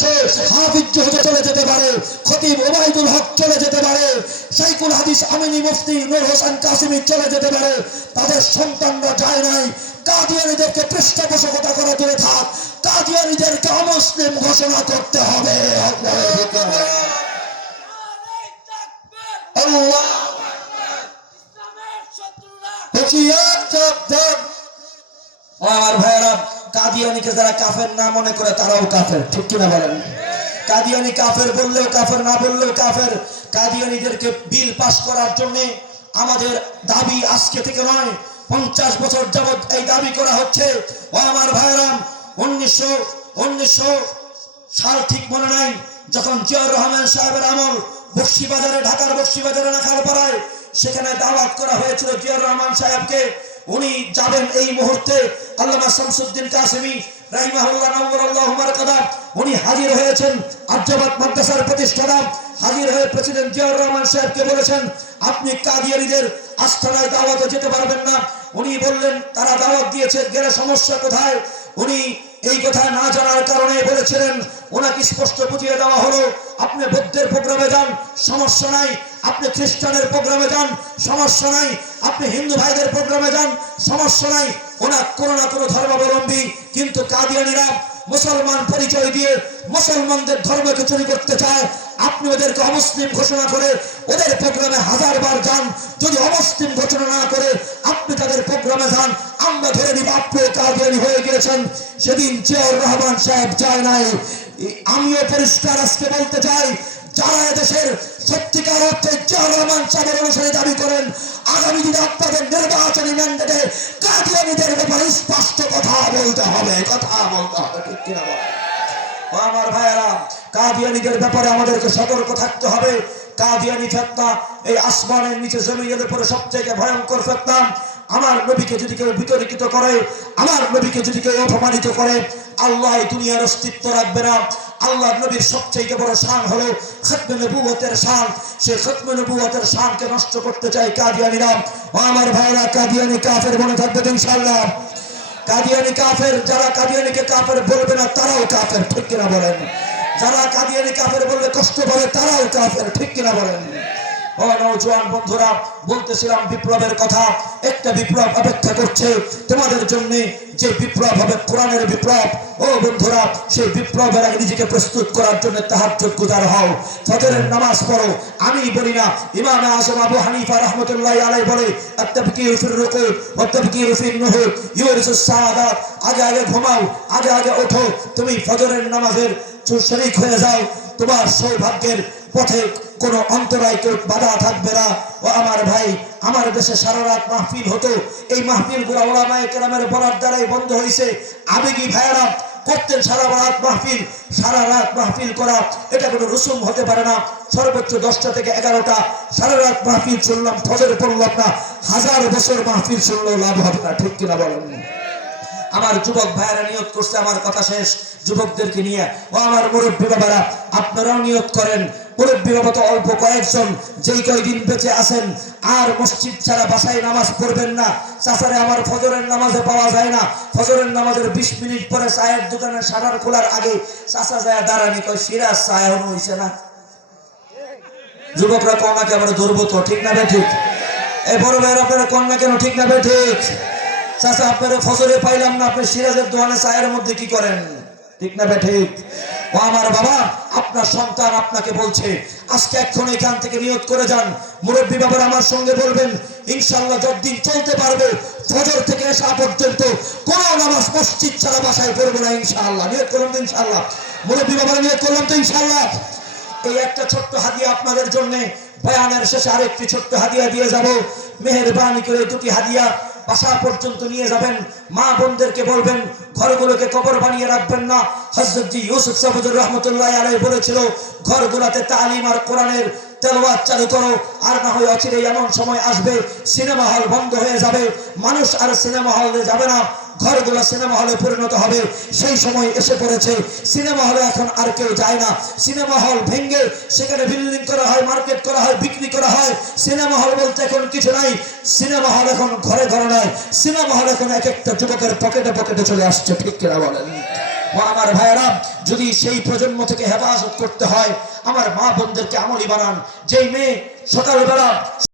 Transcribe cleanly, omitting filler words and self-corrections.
বাংলাদেশে হাফিজ জোহর চলে যেতে পারে, খতিব ওবায়দুল হক চলে যেতে পারে, শাইখুল হাদিস আমিনী মুফতি নূর হোসেন কাসিমি চলে যেতে পারে, তাদের সন্তানরা যায় নাই। কাদিয়ানীদেরকে পৃষ্ঠপোষকতা করা দূরে থাক, কাদিয়ানীদেরকে অমুসলিম ঘোষণা করতে হবে। আমার ভাইয়েরা, কাদিয়ানীকে যারা কাফের না মনে করে তারাও কাফের, ঠিক কিনা বলেন? কাদিয়ানী কাফের বললেও কাফের, না বললেও কাফের। কাদিয়ানীদেরকে বিল পাস করার জন্য আমাদের দাবি আজকে থেকে নয়, 50 বছর যাবৎ এই দাবি করা হচ্ছে। ও আমার ভাইয়েরা, 1900 সাল ঠিক মনে নাই, যখন জিয়াউর রহমান সাহেবের আমল, বক্সিবাজারে, ঢাকার বক্সিবাজারে নাখালপাড়ায়, সেখানে দাওয়াত করা হয়েছিল জিয়াউর রহমান সাহেবকে। উনি যাবেন এই মুহূর্তে, আল্লামা শামসুদ্দিন কাসেমী রাহিমাহুল্লাহ নওয়ারাল্লাহু মারকাদা, উনি হাজির হয়েছেন। আর্যবাদ মাদ্রাসার প্রতিষ্ঠাতা হাজির হয়ে প্রেসিডেন্ট জিয়াউর রহমান সাহেবকে বলেছেন, আপনি কাদিয়ানীদের আস্থানায় দাওয়াতে যেতে পারবেন না। উনি বললেন, তারা দাওয়াত দিয়েছে, গেলে সমস্যা কোথায়? উনি এই কথা না জানার কারণে বলেছিলেন, ওনাকে স্পষ্ট বুঝিয়ে দেওয়া হলো, আপনি বৌদ্ধের প্রোগ্রামে যান, সমস্যা নাই। আপনি খ্রিস্টানের প্রোগ্রামে যান, সমস্যা নাই। আপনি হিন্দু ভাইদের প্রোগ্রামে যান, সমস্যা নাই। ওনা কোনো না কোনো ধর্মাবলম্বী, কিন্তু কাদিয়ানীরা মুসলমান পরিচয় দিয়ে মুসলমানদের ধর্মকে চুরি করতে চায়। আপনি ওদেরকে অমুসলিম ঘোষণা করে ওদের প্রোগ্রামে 1000 বার যান, যদি অমুসলিম ঘোষণা না করে আপনি তাদের প্রোগ্রামে যান, আমরা ধরে নিব আপনি কাদিয়ানী হয়ে গিয়েছেন। সেদিন জিয়াউর রহমান সাহেব যায় নাই। আমিও পরিষ্কার আজকে বলতে চাই, যারা এদেশের সত্যিকার অর্থে জিয়াউর রহমান সাহেবের অনুসারী দাবি করেন, আগামী দিনে আপনাদের নির্বাচনী ম্যান্ডেটে কাদিয়ানীদের ব্যাপারে স্পষ্ট কথা বলতে হবে, ঠিক কিনা বলেন? আমার ভাইয়েরা, কাদিয়ানীদের ব্যাপারে আমাদেরকে সতর্ক থাকতে হবে। কাদিয়ানী ফিতনা এই আসমানের নিচে জমিনের উপরে সবথেকে ভয়ঙ্কর ফিতনা। আমার নবীকে যদি কেউ বিতর্কিত করে, আমার নবীকে যদি কেউ অপমানিত করে, আল্লাহ দুনিয়ার অস্তিত্ব রাখবে না। আল্লাহর নবীর সবচেয়ে বড় শান হলো খতমে নবুয়তের শান। সেই খতমে নবুয়তের শানকে নষ্ট করতে চায় কাদিয়ানীরা। আমার ভাইরা, কাদিয়ানী কাফের মনে থাকবে ইনশাআল্লাহ। কাদিয়ানী কাফের, যারা কাদিয়ানীকে কাফের বলবে না তারাও কাফের, ঠিক কিনা বলেন? যারা কাদিয়ানী কাফের বললে কষ্ট পাবে তারাও কাফের, ঠিক কিনা বলেন? ও নওজোয়ান বন্ধুরা, বলতেছিলাম বিপ্লবের কথা। একটা বিপ্লব অপেক্ষা করছে তোমাদের জন্য, যে বিপ্লব হবে কোরআনের বিপ্লব। ও বন্ধুরা, সেই বিপ্লবের আগে নিজেকে প্রস্তুত করার জন্য তাহাজ্জুদ গুজার হও, ফজরের নামাজ পড়ো। আমি বলি না, ইমাম আযম আবু হানিফা রাহমাতুল্লাহি আলাইহি বলে, আত-তাবকিরু ফির রুকু ওয়া তাবকিরু ফিন নুহুর ইউরিসুস সাআদাত। আগে আগে ঘুমাও, আগে আগে ওঠো, তুমি ফজরের নামাজের শরীক হয়ে যাও, তোমার সৌভাগ্যের পথে কোনো অন্তরায় কেউ বাধা থাকবে না। ও আমার ভাই, আমার দেশে সারা রাত মাহফিল হতো, এই মাহফিলগুলো ওলামায়ে কেরামের বলার দ্বারাই বন্ধ হয়েছে। আবেগী ভাইয়েরা করতেন সারা রাত মাহফিল। সারা রাত মাহফিল করা এটা কোনো রসুম হতে পারে না। সর্বোচ্চ 10টা থেকে 11টা সারা রাত মাহফিল শুনলাম, ফজর পড়লাম না, 1000 বছর মাহফিল শুনলেও লাভ হবে না, ঠিক কিনা বলেন? আমার যুবক ভাইয়েরা নিয়ত করছে, আমার কথা শেষ, যুবকদেরকে নিয়ে। ও আমার মুরব্বী বাবারা, আপনারাও নিয়ত করেন। মুরব্বী বাবা তো অল্প কয়েকজন, যেই কয়দিন বেঁচে আছেন, আর মসজিদ ছাড়া বাসায় নামাজ পড়বেন না। চাচারে আমার ফজরের নামাজে পাওয়া যায় না, ফজরের নামাজের 20 মিনিট পরে চায়ের দোকানে শাটার খোলার আগে চাচা যায় দাঁড়ানি, কয় সিরাজ চায় হইছে না। যুবকরা কন্যা কেমন ধরবো তো, ঠিক না বে ঠিক? এই বড় ভাইয়ের আপনারা কন্যা কেন, ঠিক না বে ঠিক? চাচা আপনারা ফজরে পাইলাম না, আপনি সিরাজের দোকানে চায়ের মধ্যে কি করেন, ঠিক না বে ঠিক? ও আমার বাবা, আপনার সন্তান আপনাকে বলছে, আজকে এখন এখান থেকে নিয়ত করে যান। মুরব্বী বাবার আমার সঙ্গে বলবেন, ইনশাআল্লাহ যতদিন চলতে পারবে ফজর থেকে এশা পর্যন্ত কোন নামাজ মসজিদ ছাড়া বাসায় পড়বো না, ইনশাআল্লাহ। নিয়ত করলাম তো ইনশাআল্লাহ, মুরব্বী বাবার নিয়ত করলাম তো ইনশাআল্লাহ। এই একটা ছোট্ট হাদিয়া আপনাদের জন্য, বয়ানের শেষে আরেকটি ছোট্ট হাদিয়া দিয়ে যাব। মেহেরবানি করে দুটি হাদিয়া বাসা পর্যন্ত নিয়ে যাবেন। মা বোনদেরকে বলবেন, ঘরগুলোকে কবর বানিয়ে রাখবেন না। হযরত জি ইউসুফ সাবুদুর রহমতুল্লাহি আলাইহি বলেছিল, ঘরগুলোতে তালিম আর কোরআনের তেলাওয়াত চালু করো, আর না হয় অচিরেই এমন সময় আসবে সিনেমা হল বন্ধ হয়ে যাবে, মানুষ আর সিনেমা হলে যাবে না, ঘরগুলো সিনেমা হলে পরিণত হবে। সেই সময় এসে পড়েছে। সিনেমা হলে এখন আর কেউ যায় না। সিনেমা হল ভেঙে সেখানে বিল্ডিং করা হয়, মার্কেট করা হয়, বিক্রি করা হয়। সিনেমা হল বলতে এখন কিছু নাই। সিনেমা হল এখন ঘরে ঘরে নয়, সিনেমা হল এখন এক একটা যুবকের পকেটে পকেটে চলে আসছে, ঠিক কিনা বলেন? ও আমার ভাইয়েরা, যদি সেই প্রজন্ম থেকে হেফাজত করতে হয়, আমার মা বোনদেরকে আমলি বানান। যেই মেয়ে সকালবেলা